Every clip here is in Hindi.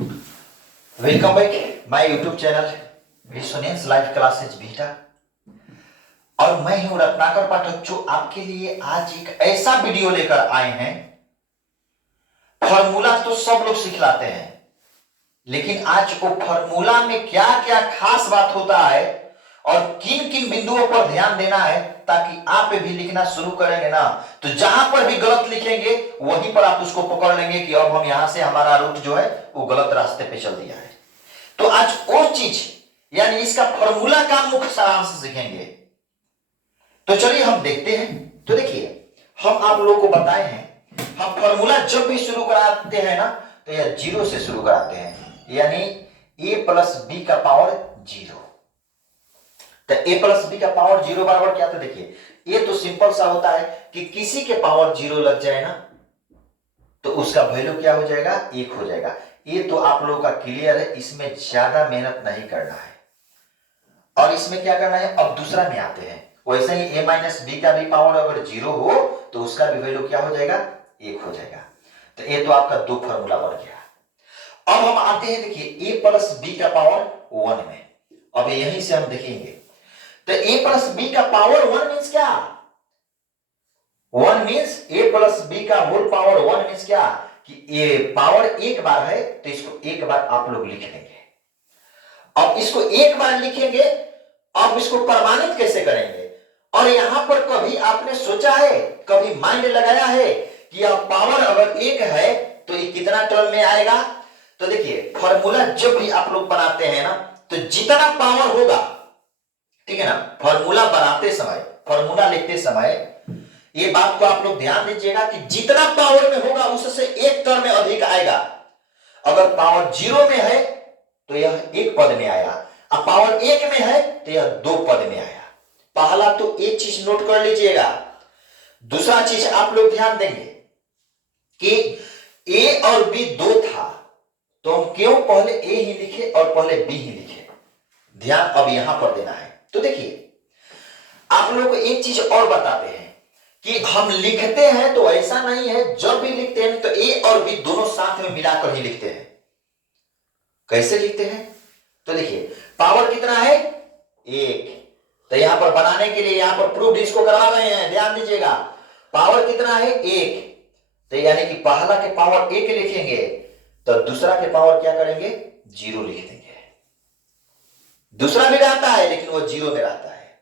Welcome back my YouTube channel Vishwanesh live classes बीटा। और मैं हूं रत्नाकर पाठक जो आपके लिए आज एक ऐसा वीडियो लेकर आए हैं। फॉर्मूला तो सब लोग सिखलाते हैं, लेकिन आज वो फॉर्मूला में क्या क्या खास बात होता है और किन किन बिंदुओं पर ध्यान देना है, ताकि आप भी लिखना शुरू करेंगे ना तो जहां पर भी गलत लिखेंगे वहीं पर आप उसको पकड़ लेंगे कि अब हम यहां से हमारा रूट जो है वो गलत रास्ते पे चल दिया है। तो आज वो चीज यानी इसका फॉर्मूला का मुख्य सारांश सीखेंगे। तो चलिए हम देखते हैं। तो देखिए, हम आप लोगों को बताए हैं, हम फॉर्मूला जब भी शुरू कराते हैं ना तो यह जीरो से शुरू कराते हैं, यानी a प्लस बी का पावर जीरो। तो a प्लस बी का पावर जीरो बराबर क्या? तो देखिए, ये तो सिंपल सा होता है कि किसी के पावर जीरो लग जाए ना तो उसका वैल्यू क्या हो जाएगा? एक हो जाएगा। ये तो आप लोगों का क्लियर है, इसमें ज्यादा मेहनत नहीं करना है। और इसमें क्या करना है, अब दूसरा में आते हैं। वैसे ही a माइनस बी का भी पावर अगर जीरो हो तो उसका भी वैल्यू क्या हो जाएगा? एक हो जाएगा। तो ये तो आपका दो फॉर्मूला बन गया। अब हम आते हैं, देखिए a प्लस बी का पावर वन में। अब यहीं से हम देखेंगे तो a प्लस बी का पावर वन मीन्स क्या? One means a plus B का होल पावर वन मीन्स क्या कि ये पावर एक बार है तो इसको एक बार आप लोग लिख लेंगे। अब इसको एक बार लिखेंगे, अब इसको प्रमाणित कैसे करेंगे? और यहां पर कभी आपने सोचा है, कभी माइंड लगाया है कि अब पावर अगर एक है तो ये कितना टर्म में आएगा? तो देखिए, फॉर्मूला जब भी आप लोग बनाते हैं ना तो जितना पावर होगा, ठीक है ना, फॉर्मूला बनाते समय, फॉर्मूला लिखते समय ये बात को आप लोग ध्यान दीजिएगा कि जितना पावर में होगा उससे एक टर्म में अधिक आएगा। अगर पावर जीरो में है तो यह एक पद में आया, अब पावर एक में है तो यह दो पद में आया। पहला तो एक चीज नोट कर लीजिएगा। दूसरा चीज आप लोग ध्यान देंगे कि ए और बी दो था तो हम क्यों पहले ए ही लिखे और पहले बी ही लिखे? ध्यान अब यहां पर देना है। तो देखिए, आप लोग को एक चीज और बताते हैं कि हम लिखते हैं तो ऐसा नहीं है, जब भी लिखते हैं तो ए और बी दोनों साथ में मिलाकर ही लिखते हैं। कैसे लिखते हैं? तो देखिए, पावर कितना है? एक। तो यहां पर बनाने के लिए यहां पर प्रूफ इसको करा रहे हैं, ध्यान दीजिएगा। पावर कितना है? एक। तो यानी कि पहला के पावर एक लिखेंगे तो दूसरा के पावर क्या करेंगे? जीरो लिख देंगे। दूसरा भी रहता है लेकिन वो जीरो में रहता है।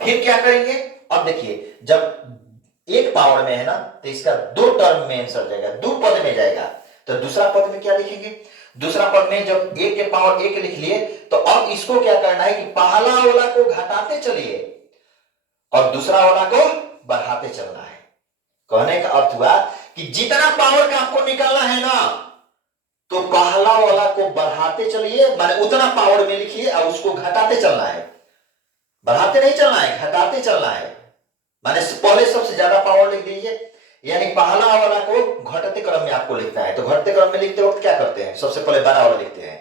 फिर क्या करेंगे? अब देखिए, जब एक पावर में है ना तो इसका दो टर्म में आंसर जाएगा, दो पद में जाएगा। तो दूसरा पद में क्या लिखेंगे? दूसरा पद में जब एक के पावर एक लिख लिए तो अब इसको क्या करना है कि पहला वाला को घटाते चलिए और दूसरा वाला को बढ़ाते चलना है। कहने का अर्थ हुआ कि जितना पावर का आपको निकालना है ना तो पहला वाला को बढ़ाते चलिए, माने उतना पावर में लिखिए और उसको घटाते चलना है। बढ़ाते नहीं चलना है, घटाते चलना है। माने पहले सबसे ज्यादा पावर लिख दीजिए, यानी पहला वाला को घटते क्रम में आपको लिखना है। तो घटते क्रम में लिखते वक्त क्या करते हैं? सबसे पहले 12 वाला लिखते हैं।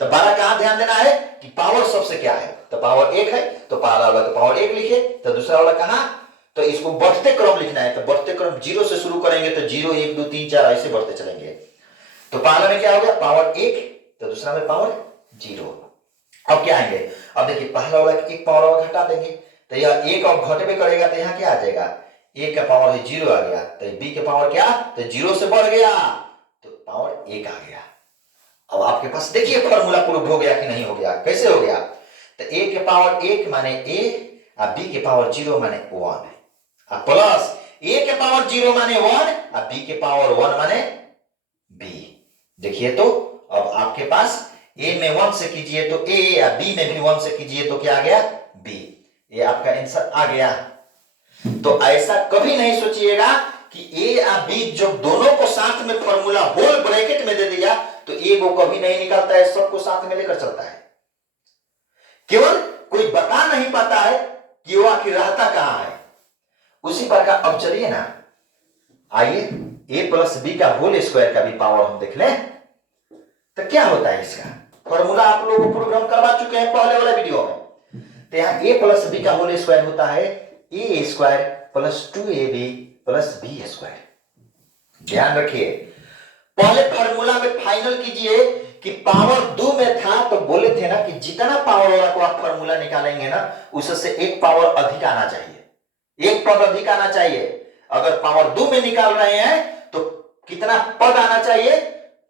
तो 12 कहां ध्यान देना है कि पावर सबसे क्या है? तो पावर एक है तो पहला वाला तो पावर एक लिखे, तो दूसरा वाला कहां? तो इसको बढ़ते क्रम लिखना है। तो बढ़ते क्रम जीरो से शुरू करेंगे तो जीरो एक दो तीन चार ऐसे बढ़ते चलेंगे। तो पहला में क्या हो गया? पावर एक, तो दूसरा में पावर जीरो। अब क्या आएंगे? अब देखिए, पहला वाला एक पावर और घटा देंगे तो यह एक और घटवे करेगा तो यहां क्या आ जाएगा? एक का पावर है जीरो आ गया, तो बी के पावर क्या? तो जीरो से बढ़ गया तो पावर एक आ गया। अब आपके पास देखिए फॉर्मूला प्रूव हो गया कि नहीं हो गया? कैसे हो गया? तो ए के पावर एक माने ए और बी के पावर जीरो माने वन, प्लस ए के पावर जीरो माने वन और बी के पावर वन माने बी। देखिए, तो अब आपके पास ए में वन से कीजिए तो ए या बी में भी वन से कीजिए तो क्या आ गया? बी। ये आपका आंसर आ गया। तो ऐसा कभी नहीं सोचिएगा कि ए या बी जब दोनों को साथ में फॉर्मूला होल ब्रैकेट में दे दिया तो ए को कभी नहीं निकालता है, सबको साथ में लेकर चलता है। केवल कोई बता नहीं पाता है कि वो आखिर रहता कहां है। उसी प्रकार अब चलिए ना, आइए ए प्लस बी का होल स्क्वायर का भी पावर हम देख लें तो क्या होता है इसका फॉर्मूला। आप लोगों को प्रोग्राम करवा चुके हैं पहले वाले वीडियो में। तो यहां ए प्लस बी का होल स्क्वायर होता है A square plus 2ab plus B square. ध्यान रखिए, पहले फार्मूला में फाइनल कीजिए कि पावर 2 में था तो बोले थे ना कि जितना पावर वाला को आप फार्मूला निकालेंगे ना उससे एक पावर अधिक आना चाहिए, एक पद अधिक आना चाहिए। अगर पावर 2 में निकाल रहे हैं तो कितना पद आना चाहिए,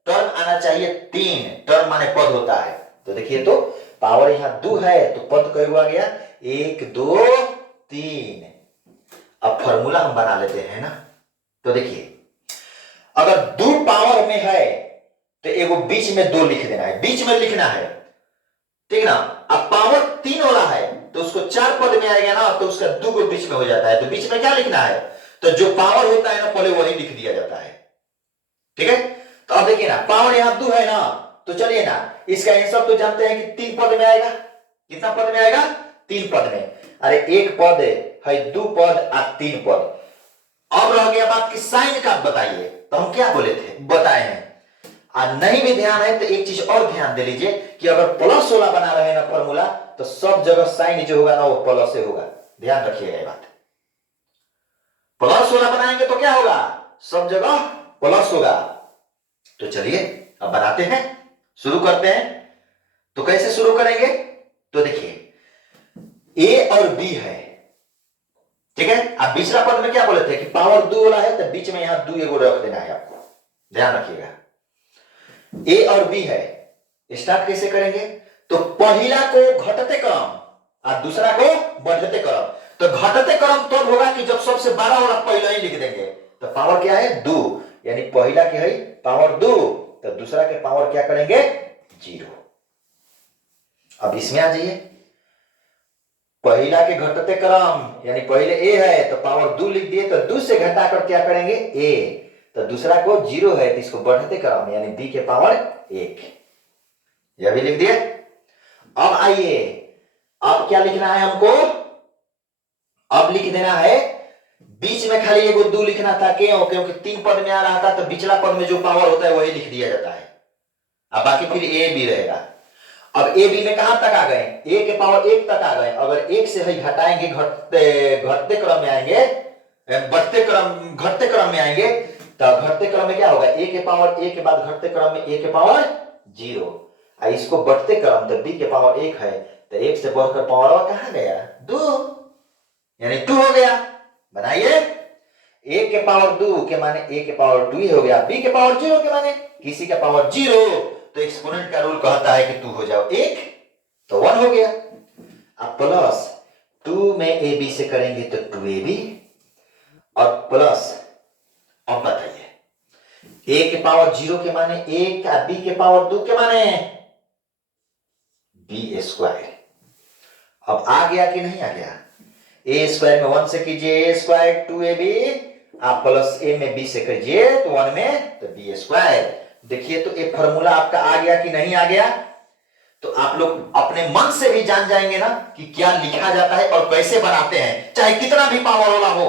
टर्म आना चाहिए 3, टर्म माने पद होता है। तो देखिए तो पावर यहां 2 है तो पद कई हुआ गया 1 2 3। अब फॉर्मूला हम बना लेते हैं ना। तो देखिए अगर 2 पावर में है तो एगो बीच में 2 लिख देना है, बीच में लिखना है, ठीक ना। अब पावर 3 वाला है तो उसको 4 पद में आएगा ना तो उसका 2 को बीच में हो जाता है, तो बीच में क्या लिखना है, तो जो पावर होता है ना पहले वही लिख दिया जाता है, ठीक है। तो अब देखिए ना पावर यहां 2 है ना, तो चलिए ना इसका आंसर तो जानते हैं कि 3 पद में आएगा। कितना पद में आएगा, 3 पद में। अरे एक पद है 2 पद और 3 पद। अब रह गया बात कि साइन का बताइए, तो हम क्या बोले थे, बताए हैं। नहीं भी ध्यान है तो एक चीज और ध्यान दे लीजिए कि अगर प्लस वाला बना रहे हैं ना फॉर्मूला तो सब जगह साइन जो होगा ना वो प्लस से होगा, ध्यान रखिएगा ये बात। प्लस वाला बनाएंगे तो क्या होगा, सब जगह प्लस होगा। तो चलिए अब बनाते हैं, शुरू करते हैं। तो कैसे शुरू करेंगे, तो देखिए ए और बी है, ठीक है। अब पिछला पद में क्या बोले थे कि पावर 2 वाला है तो बीच में यहां 2 एगो रख देना है आपको, ध्यान रखिएगा। ए और बी है, स्टार्ट कैसे करेंगे, तो पहला को घटते क्रम और दूसरा को बढ़ते क्रम। तो घटते क्रम तब होगा कि जब सबसे बड़ा वाला पहले ही लिख देंगे। तो पावर क्या है 2, यानी पहला की है पावर 2 तो दूसरा के पावर क्या करेंगे 0। अब इसमें आ जाइए, पहला के घटते क्रम यानी पहले ए है तो पावर 2 लिख दिए, तो 2 से घटाकर क्या करेंगे ए, तो दूसरा को 0 है तो इसको बढ़ते क्रम यानी बी के पावर 1, यह भी लिख दिए। अब आइए अब क्या लिखना है हमको, अब लिख देना है बीच में खाली एगो 2 लिखना था, क्यों, क्योंकि 3 पद में आ रहा था तो पिछला पद में जो पावर होता है वही लिख दिया जाता है। अब बाकी फिर ए बी रहेगा। अब ए बी में कहां तक आ गए, ए के पावर 1 तक आ गए। अगर 1 से ही घटाएंगे घटते क्रम में आएंगे, घटते क्रम में आएंगे तो घटते क्रम में क्या होगा, ए के पावर 1 के बाद घटते क्रम में ए के पावर 0, इसको बढ़ते क्रम तो बी के पावर 1 है तो 1 से बढ़कर पावर कहां गया 2, यानी 2 हो गया। बनाइए ए के पावर 2 के माने ए के पावर 2 हो गया, बी के पावर 0 के माने किसी का पावर 0, तो एक्सपोनेंट का रूल कहता है कि 2 हो जाओ 1 तो 1 हो गया। अब प्लस 2 में ए बी से करेंगे तो 2ab और प्लस, अब बताइए ए के पावर 0 के माने 1 और बी के पावर 2 के माने बी स्क्वायर। अब आ गया कि नहीं आ गया, ए स्क्वायर में 1 से कीजिए ए स्क्वायर 2ab, आप प्लस ए में बी से कीजिए तो 1 में तो बी स्क्वायर। देखिए तो ये फॉर्मूला आपका आ गया कि नहीं आ गया, तो आप लोग अपने मन से भी जान जाएंगे ना कि क्या लिखा जाता है और कैसे बनाते हैं, चाहे कितना भी पावर वाला हो,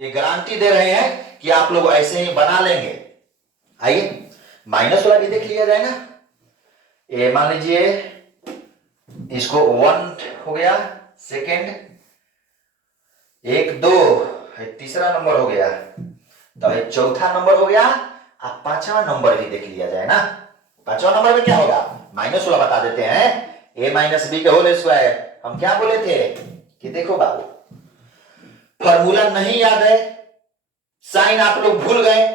ये गारंटी दे रहे हैं कि आप लोग ऐसे ही बना लेंगे। आइए माइनस वाला भी देख लिया जाए ना, ये मान लीजिए इसको 1 हो गया, सेकेंड 1 2 तीसरा नंबर हो गया, तो चौथा नंबर हो गया। अब 5वां नंबर भी देख लिया जाए ना, 5वां नंबर में क्या होगा, माइनस वाला बता देते हैं, ए माइनस बी का होल स्क्वायर। हम क्या बोले थे कि देखो बाबू फॉर्मूला नहीं याद है, साइन आप लोग भूल गए,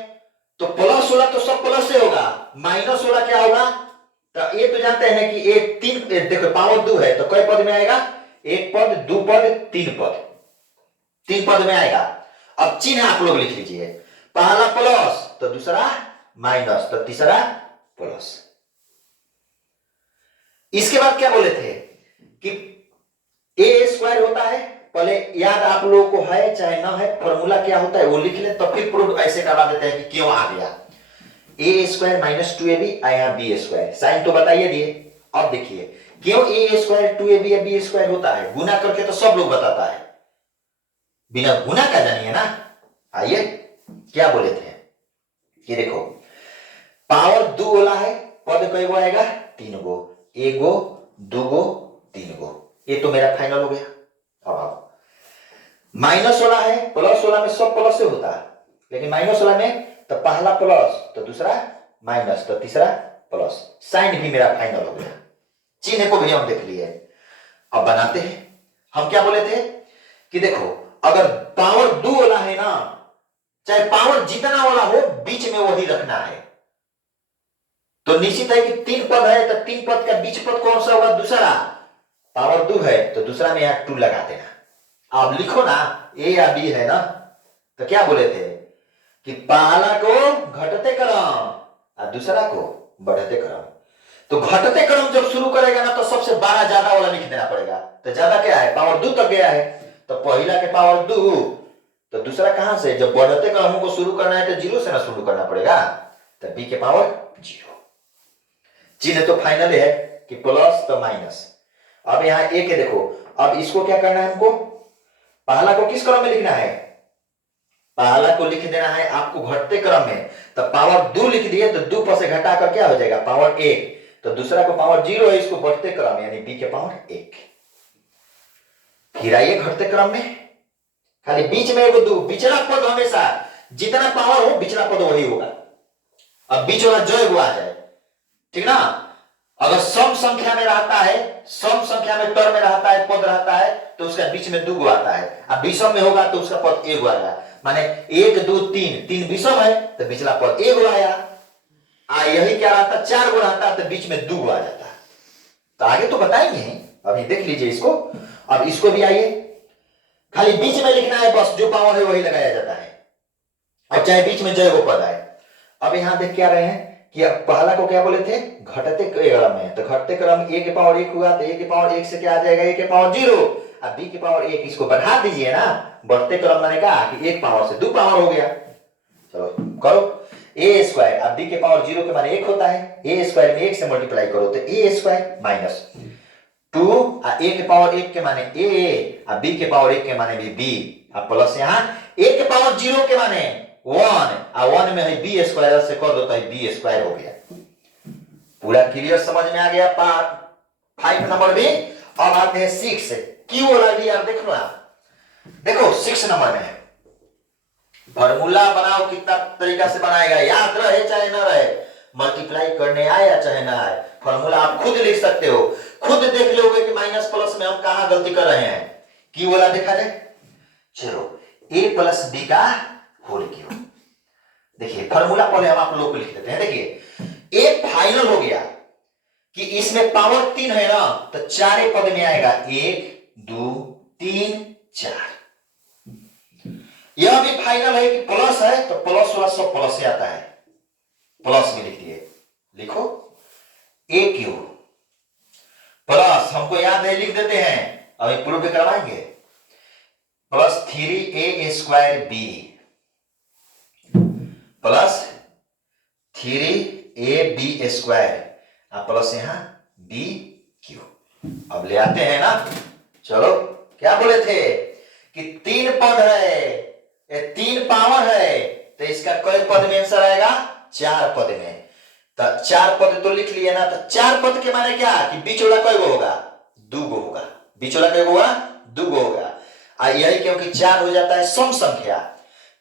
तो प्लस वाला तो सब प्लस से होगा, माइनस वाला क्या होगा, तो ये तो जानते हैं कि ए 3 देखो पावर 2 है तो कई पद में आएगा, 1 पद 2 पद 3 पद, 3 पद में आएगा। अब चिन्ह आप लोग लिख लीजिए, पहला प्लस तो दूसरा माइनस तो तीसरा प्लस। इसके बाद क्या बोले थे कि ए स्क्वायर होता है, पहले याद आप लोगों को है चाहे ना है, फॉर्मूला क्या होता है वो लिख ले, तो फिर प्रूफ ऐसे करवा देते हैं कि क्यों आ गया ए स्क्वायर माइनस 2ab आया बी स्क्वायर, साइन तो बताइए दिए। अब देखिए क्यों ए स्क्वायर 2ab या बी स्क्वायर होता है, गुना करके तो सब लोग बताता है, बिना गुना का जानिए ना। आइए क्या बोले थे कि देखो पावर 2 वाला है, पद कई गो आएगा 3 गो, 1 गो 2 गो 3 गो, ये तो मेरा फाइनल हो गया। अब आओ माइनस वाला है, प्लस वाला में सब प्लस से होता है, लेकिन माइनस वाला में तो पहला प्लस तो दूसरा माइनस, तो तीसरा प्लस। साइन भी मेरा फाइनल हो गया, चिन्ह को भी हम देख लिए। अब बनाते हैं। हम क्या बोले थे कि देखो अगर पावर 2 वाला है ना, चाहे पावर जितना वाला हो, बीच में वही रखना है। तो निश्चित है कि 3 पद है तो 3 पद का बीच पद कौन सा होगा? दूसरा। पावर 2 है तो दूसरा में यहां 2 लगा देना। आप लिखो ना, ए या बी है ना, तो क्या बोले थे कि पहला को घटते क्रम और दूसरा को बढ़ते क्रम। तो घटते क्रम जब शुरू करेगा ना, तो सबसे बड़ा ज्यादा वाला लिख देना पड़ेगा। तो ज्यादा क्या है? पावर 2 तक गया है, तो पहला के पावर 2, तो दूसरा कहां से? जब बढ़ते क्रमों को शुरू करना है तो 0 से ना शुरू करना पड़ेगा, तो बी के पावर 0। चिन्ह तो फाइनल है कि प्लस तो माइनस। अब यहां ए के देखो, अब इसको क्या करना है हमको? पहला को किस क्रम में लिखना है? पहला को लिख देना है आपको घटते क्रम में। तो पावर 2 लिख दिए तो 2 पर से घटाकर क्या हो जाएगा? पावर 1। तो दूसरा को पावर 0 है, इसको बढ़ते क्रम यानी बी के पावर 1। फिर आइए घटते क्रम में, खाली बीच में एगो 2, पिछला पद हमेशा जितना पावर हो पिछला पद वही होगा। अब बीच वाला जो एगो आ जाए, ठीक ना। अगर सम संख्या में रहता है, सम संख्या में टर्म में रहता है, पद रहता है, तो उसका बीच में 2 आता है। अब विषम में होगा तो उसका पद 1 आएगा। माने 1 2 3, 3 विषम है तो पिछला पद 1 आया। यही क्या रहता? 4 गो रहता तो बीच में 2 आ जाता। तो आगे तो बताएंगे, अभी देख लीजिए इसको। अब इसको भी आइए, खाली बीच में लिखना है, बस जो पावर है वही लगाया जाता है। अब चाहे बीच में जो पद आए। अब यहां देख क्या रहे हैं कि अब पहला को क्या बोले थे? घटते क्रम में। तो घटते क्रम ए के पावर 1 हुआ तो ए के पावर 1 से क्या आ जाएगा? ए के पावर 0। अब बी के पावर 1, इसको बढ़ा दीजिए ना। बढ़ते क्रम मैंने कहा कि 1 पावर से 2 पावर हो गया। चलो करो, ए स्क्वायर। अब बी के पावर 0 के माने 1 होता है, ए स्क्वायर में 1 से मल्टीप्लाई करो तो ए स्क्वायर माइनस 2, ए के पावर 1 के माने ए, और बी के पावर 1 के माने भी बी। अब प्लस यहां ए के पावर 0 के माने 1, और 1 में है बी स्क्वायर, से कर दो तो बी स्क्वायर हो गया। पूरा क्लियर समझ में आ गया? 5 नंबर भी। अब आते हैं 6 से। क्यों वाला भी यार देख लो आप, देखो 6 नंबर में फॉर्मूला बनाओ, कितना तरीका से बनाएगा, याद रहे चाहे ना रहे, मल्टीप्लाई करने आए या चाहे ना आए, फॉर्मूला आप खुद लिख सकते हो। खुद देख लोगे कि माइनस प्लस में हम कहां गलती कर रहे हैं। क्यों वाला देखा जाए। चलो, ए प्लस बी का होल क्यूब। देखिए फॉर्मूला पहले हम आप लोग को लिख देते हैं। देखिए ए फाइनल हो गया कि इसमें पावर 3 है ना, तो 4 पद में आएगा, 1 2 3 4। यह भी फाइनल है कि प्लस है तो प्लस वाला सब प्लस से आता है, प्लस भी लिख दिए। लिखो ए क्यूब प्लस, हमको याद है लिख देते हैं, अभी प्रूफ करवाएंगे, plus 3a square B plus 3ab square, plus यहां बी क्यूब। अब ले आते हैं ना। चलो क्या बोले थे कि 3 पद है, 3 पावर है, तो इसका कई पद में आंसर आएगा? 4 पद में। तो 4 पद तो लिख लिए ना। तो 4 पद के माने क्या कि बीच वाला कई गो होगा? 2 गो होगा। बीच वाला कई गो होगा? 2 गो होगा। यही क्योंकि 4 हो जाता है सम संख्या,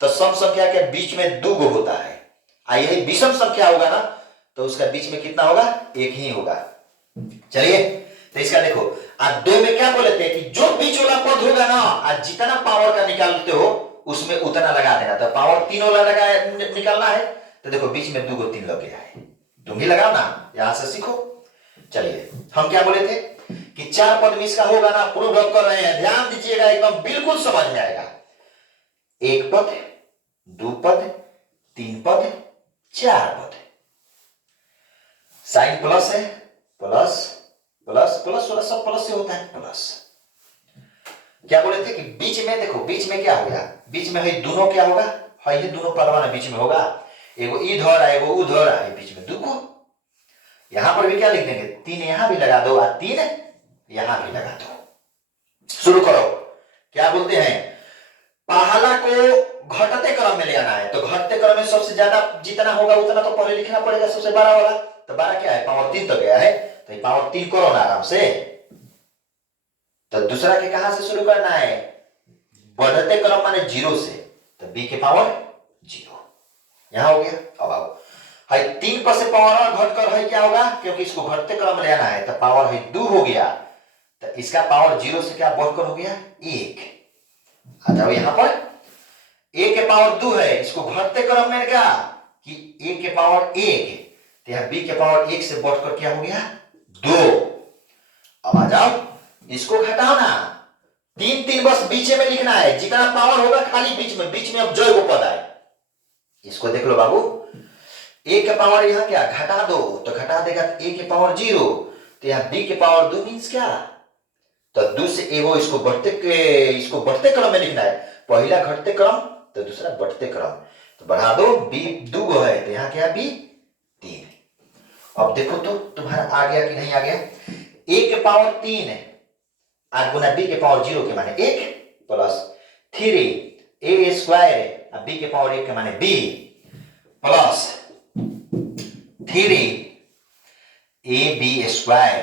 तो सम संख्या के बीच में 2 गो होता है। यही विषम संख्या होगा ना, तो उसका बीच में कितना होगा? 1 ही होगा। चलिए तो इसका देखो, 2 में क्या बोले थे कि जो बीच वाला पद होगा ना, आज जितना पावर का निकालते हो उसमें उतना लगा देना। तो पावर 3 वाला लगा निकालना है, तो देखो बीच में 2 को 3 लग गया है। तुम ही लगाओ ना, यहां से सीखो। चलिए हम क्या बोले थे कि 4 पद में इसका होगा ना, प्रूव कर रहे हैं, ध्यान दीजिएगा, एकदम बिल्कुल समझ में आएगा। 1 पद 2 पद 3 पद 4 पद, साइन प्लस है, प्लस प्लस प्लस वाला सब प्लस से होता है, प्लस। क्या बोले थे कि बीच में देखो, बीच में क्या हो गया? बीच में है दोनों क्या होगा? है ये दोनों पदवा बीच में होगा, एगो इधर है एगो उधर है, बीच में 2 को। यहां पर भी क्या लिख देंगे? 3 यहां भी लगा दो और 3 यहां भी लगा दो। शुरू करो। क्या बोलते हैं? पहला को घटते क्रम में ले आना है, तो घटते क्रम में सबसे ज्यादा जितना होगा उतना तो पहले लिखना पड़ेगा, सबसे बड़ा वाला। तो 12 क्या है? पावर 3 तो गया है, तो पावर 3 करो ना आराम से। तो दूसरा के कहां से शुरू करना है? बढ़ते क्रम माने 0 से, तो b के पावर 0 यहां हो गया। अब आओ है 3 पर से पावर घटकर है क्या होगा, क्योंकि इसको घटते क्रम में लेना है तो पावर है 2 हो गया, तो इसका पावर 0 से क्या बढ़कर हो गया 1। आ जाओ यहां पर a के पावर 2 है, इसको घटते क्रम में क्या कि a के पावर 1, तो यहां b के पावर 1 से बढ़कर क्या हो गया 2। अब आ जाओ इसको घटाओ ना, 3 3 बस बीच में लिखना है, जितना पावर होगा खाली बीच में अब जो वो पद आए। इसको देख लो बाबू, a के पावर यहां क्या घटा दो तो घटा देगा a के पावर 0, तो यहां b के पावर 2 मींस क्या, तो 2 से वो इसको बढ़ते क्रम में लिखना है, पहला घटते क्रम तो दूसरा बढ़ते क्रम, तो बढ़ा दो b 2 है तो यहां क्या b 3। अब देखो तो तुम्हारा आ गया कि नहीं आ गया, a के पावर 3 है 8 गुना b के पावर 0 के माने 1 प्लस 3 a स्क्वायर अब b के पावर 1 के माने b plus 3 ab square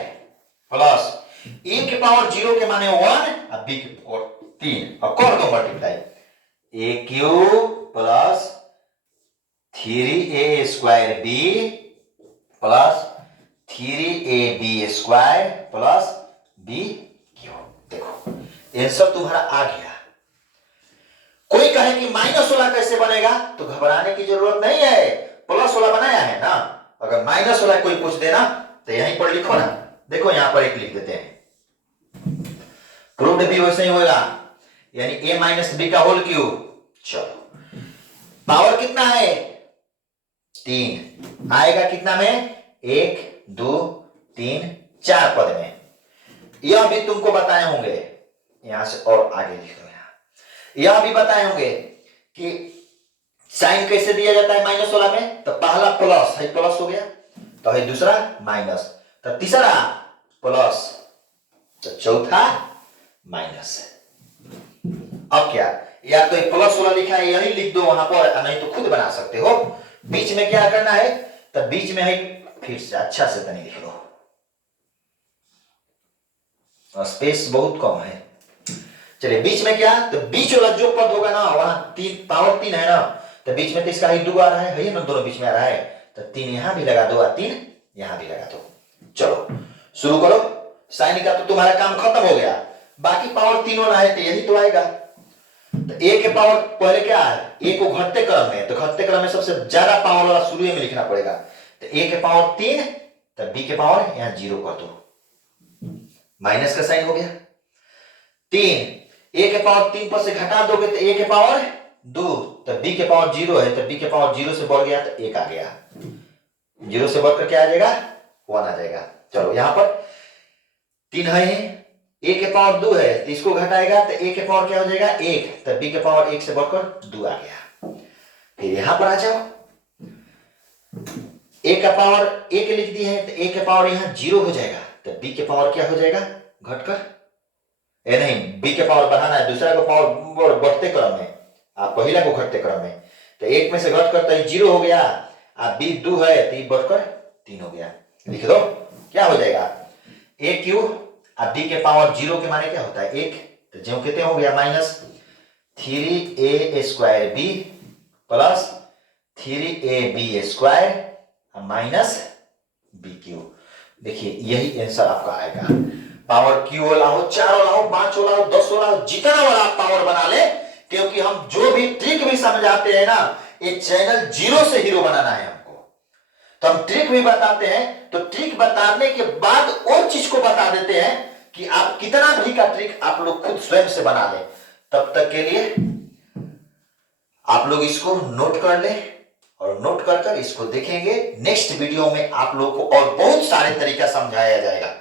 plus a के पावर 0 के माने 1 अब b के पावर 3, अब कर दो multiply a cube plus 3a square b plus 3ab square plus b cube. देखो आंसर तुम्हारा आ गया। कोई कहे कि माइनस वाला कैसे बनेगा तो घबराने की जरूरत नहीं है, प्लस वाला बनाया है ना, अगर माइनस वाला कोई पूछ देना तो यहीं पर लिखो ना, देखो यहां पर एक लिख देते हैं, प्रूव्ड भी वैसे ही होगा, यानी a माइनस बी का होल क्यूब। चलो पावर कितना है 3, आएगा कितना में 1 2 3 4 पद में, यह भी तुमको बताए होंगे, यहां से और आगे लिख दो, यह भी बताए होंगे कि साइन कैसे दिया जाता है माइनस वाला में, तो पहला प्लस है, प्लस हो गया, तो है दूसरा माइनस, तो तीसरा प्लस, तो चौथा माइनस। अब क्या, या तो प्लस वाला लिखा है यही लिख दो वहां पर, नहीं तो खुद बना सकते हो। बीच में क्या करना है, तो बीच में है फिर से अच्छा से तनी लिख लो, स्पेस बहुत कम है। चलिए बीच में क्या, तो बीच वाला जो पद होगा ना वहां 3 पावर 3 है ना, तो बीच में तो इसका ही 2 आ रहा है ना, दोनों बीच में आ रहा है, तो 3 यहां भी लगा दो और 3 यहां भी लगा दो। चलो शुरू करो, साइन का तो तुम्हारा काम खत्म हो गया, बाकी पावर 3 वाला है तो यही तो आएगा। तो a के पावर पहले क्या है, a को घटते क्रम में, तो घटते क्रम में सबसे ज्यादा पावर वाला शुरू में लिखना पड़ेगा, तो a के पावर 3, तो b के पावर यहां 0 कर दो, माइनस का साइन हो गया। 3 a के पावर 3 पर से घटा दोगे तो a के पावर 2, तो b के पावर 0 है, तो b के पावर 0 से बढ़ गया तो 1 आ गया, 0 से बढ़कर क्या आ जाएगा 1 आ जाएगा। चलो यहां पर 3 है, a के पावर 2 है तो इसको घटाएगा तो a के पावर क्या हो जाएगा 1, तो b के पावर 1 से बढ़कर 2 आ गया। फिर यहां पर आ जाओ, a का पावर 1 लिख दी है तो a के पावर यहां 0 हो जाएगा, तो b के पावर क्या हो जाएगा घटकर, नहीं b के पावर बढ़ाना है, दूसरा का पावर बढ़ते क्रम में, आप पहला को घटते क्रम में, तो 1 में से घटकर तो 0 हो गया, आप b 2 है तो बढ़कर 3 हो गया, लिख दो क्या हो जाएगा a क्यूब, अब b के पावर 0 के माने क्या होता है 1, तो जो कितने हो गया minus 3a square b plus 3ab square minus b cube. देखिए यही आंसर आपका आएगा, पावर क्यू वाला हो, 4 वाला हो, 5 वाला हो, 10 वाला हो, जितना वाला आप पावर बना ले, क्योंकि हम जो भी ट्रिक भी समझाते हैं ना, ये चैनल 0 से हीरो बनाना है हमको, तो हम ट्रिक भी बताते हैं, तो ट्रिक बताने के बाद और चीज को बता देते हैं कि आप कितना भी का ट्रिक आप लोग खुद स्वयं से बना ले। तब तक के लिए आप लोग इसको नोट कर ले, और नोट कर इसको देखेंगे, नेक्स्ट वीडियो में आप लोग को और बहुत सारे तरीका समझाया जाएगा।